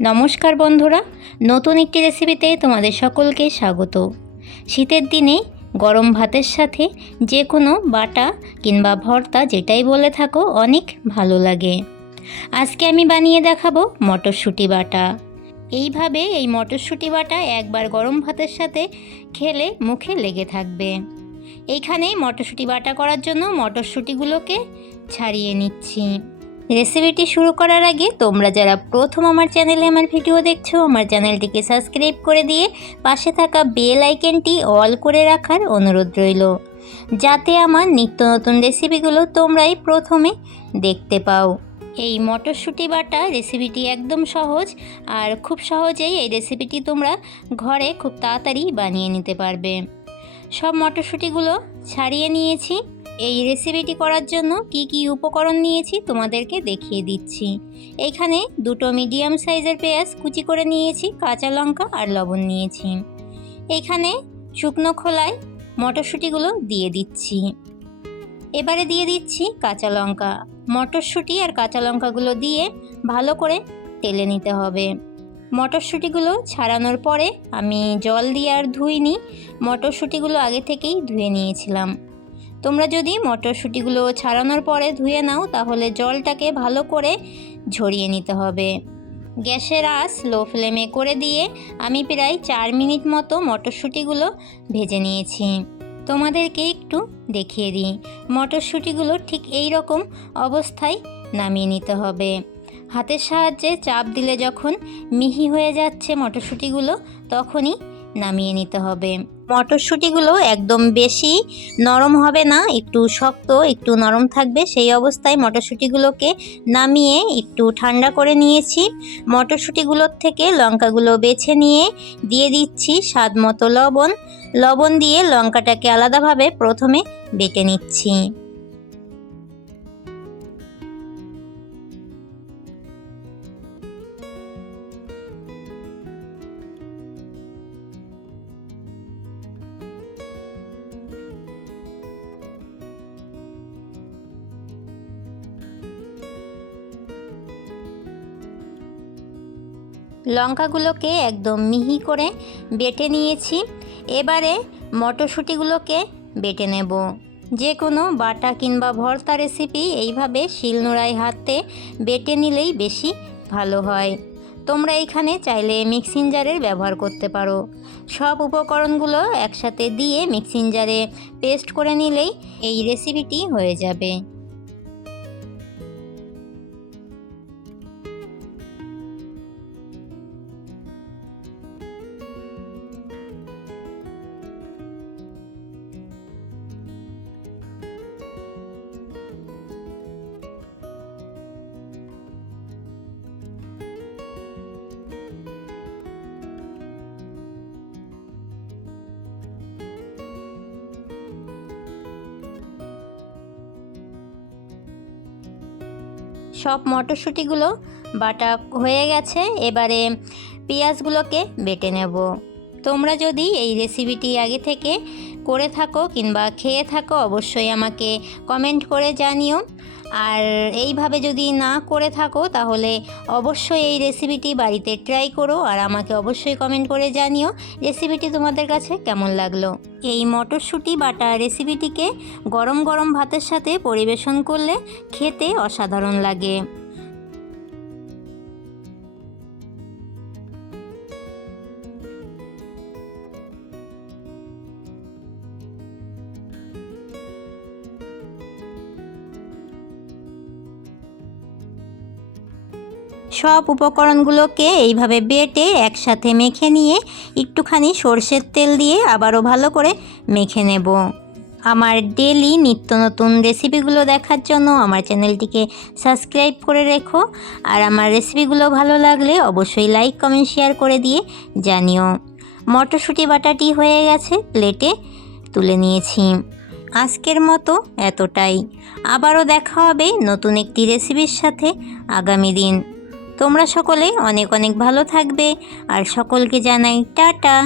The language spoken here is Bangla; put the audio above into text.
নমস্কার বন্ধুরা, নতুন একটি রেসিপিতে তোমাদের সকলকে স্বাগত। শীতের দিনে গরম ভাতের সাথে যে কোনো বাটা কিংবা ভর্তা যেটাই বলে থাকো অনেক ভালো লাগে। আজকে আমি বানিয়ে দেখাবো মটরশুঁটি বাটা। এইভাবে এই মটরশুঁটি বাটা একবার গরম ভাতের সাথে খেলে মুখে লেগে থাকবে। এইখানে মটরশুঁটি বাটা করার জন্য মটরশুঁটিগুলোকে ছাড়িয়ে নিচ্ছি। রেসিপিটি শুরু করার আগে তোমরা যারা প্রথম আমার চ্যানেলে আমার ভিডিও দেখছো, আমার চ্যানেলটিকে সাবস্ক্রাইব করে দিয়ে পাশে থাকা বেল আইকনটি অল করে রাখার অনুরোধ রইল, যাতে আমার নিত্য নতুন রেসিপিগুলো তোমরাই প্রথমে দেখতে পাও। এই মটরশুঁটি বাটা রেসিপিটি একদম সহজ, আর খুব সহজেই এই রেসিপিটি তোমরা ঘরে খুব তাড়াতাড়ি বানিয়ে নিতে পারবে। সব মটরশুঁটিগুলো ছাড়িয়ে নিয়েছি। এই রেসিপিটি করার জন্য কি কি উপকরণ নিয়েছি তোমাদেরকে দেখিয়ে দিচ্ছি। এইখানে দুটো মিডিয়াম সাইজের পেঁয়াজ কুচি করে নিয়েছি, কাঁচা লঙ্কা আর লবণ নিয়েছি। এইখানে শুকনো খোলায় মটরশুঁটিগুলো দিয়ে দিচ্ছি। এবারে দিয়ে দিচ্ছি কাঁচা লঙ্কা। মটরশুঁটি আর কাঁচা লঙ্কাগুলো দিয়ে ভালো করে তেলে নিতে হবে। মটরশুঁটিগুলো ছাড়ানোর পরে আমি জল দিয়ে আর ধুইনি, মটরশুঁটিগুলো আগে থেকেই ধুয়ে নিয়েছিলাম। তোমরা যদি মটরশুঁটিগুলো ছাড়ানোর পরে ধুয়ে নাও তাহলে জলটাকে ভালো করে ঝরিয়ে নিতে হবে। গ্যাসের আঁচ লো ফ্লেমে করে দিয়ে আমি প্রায় 4 মিনিট মতো মটরশুঁটিগুলো ভেজে নিয়েছি। তোমাদেরকে একটু দেখিয়ে দিই, মটরশুঁটিগুলো ঠিক এই রকম অবস্থায় নামিয়ে নিতে হবে। হাতের সাহায্যে চাপ দিলে যখন মিহি হয়ে যাচ্ছে মটরশুঁটিগুলো, তখনই নামিয়ে নিতে হবে। মটরশুঁটিগুলো একদম বেশি নরম হবে না, একটু শক্ত একটু নরম থাকবে, সেই অবস্থায় মটরশুঁটিগুলোকে নামিয়ে একটু ঠান্ডা করে নিয়েছি। মটরশুঁটিগুলোর থেকে লঙ্কাগুলো বেছে নিয়ে দিয়ে দিচ্ছি স্বাদ মতো লবণ। লবণ দিয়ে লঙ্কাটাকে আলাদাভাবে প্রথমে বেটে নিচ্ছি। লঙ্কাগুলোকে একদম মিহি করে বেটে নিয়েছি। এবারে মটরশুঁটিগুলোকে বেটে নেব। যে কোনো বাটা কিংবা ভর্তা রেসিপি এইভাবে শিলনোড়ায় হাতে বেটে নিলেই বেশি ভালো হয়। তোমরা এখানে চাইলে মিক্সিং জারের ব্যবহার করতে পারো। সব উপকরণগুলো একসাথে দিয়ে মিক্সিং জারে পেস্ট করে নিলেই এই রেসিপিটি হয়ে যাবে। সব মটরশুঁটিগুলো বাটা হয়ে গেছে। এবারে পেঁয়াজগুলোকে বেটে নেব। তোমরা যদি এই রেসিপিটি আগে থেকে করে থাকো কিংবা খেয়ে থাকো অবশ্যই আমাকে কমেন্ট করে জানিও। আর এইভাবে যদি না করে থাকো তাহলে অবশ্যই এই রেসিপিটি বাড়িতে ট্রাই করো, আর আমাকে অবশ্যই কমেন্ট করে জানিও রেসিপিটি তোমাদের কাছে কেমন লাগলো। এই মটরশুঁটি বাটা রেসিপিটিকে গরম গরম ভাতের সাথে পরিবেশন করলে খেতে অসাধারণ লাগে। সব উপকরণগুলোকে এইভাবে বেটে একসাথে মেখে নিয়ে একটুখানি সরষের তেল দিয়ে আবারও ভালো করে মেখে নেব। আমার ডেলি নিত্য নতুন রেসিপিগুলো দেখার জন্য আমার চ্যানেলটিকে সাবস্ক্রাইব করে রেখো। আর আমার রেসিপিগুলো ভালো লাগলে অবশ্যই লাইক কমেন্ট শেয়ার করে দিয়ে জানিও। মটরশুঁটি বাটাটি হয়ে গেছে, প্লেটে তুলে নিয়েছি। আজকের মতো এতটাই। আবারও দেখা হবে নতুন একটি রেসিপির সাথে আগামী দিন। তোমরা সকলে অনেক অনেক ভালো থাকবে, আর সকলকে জানাই টাটা।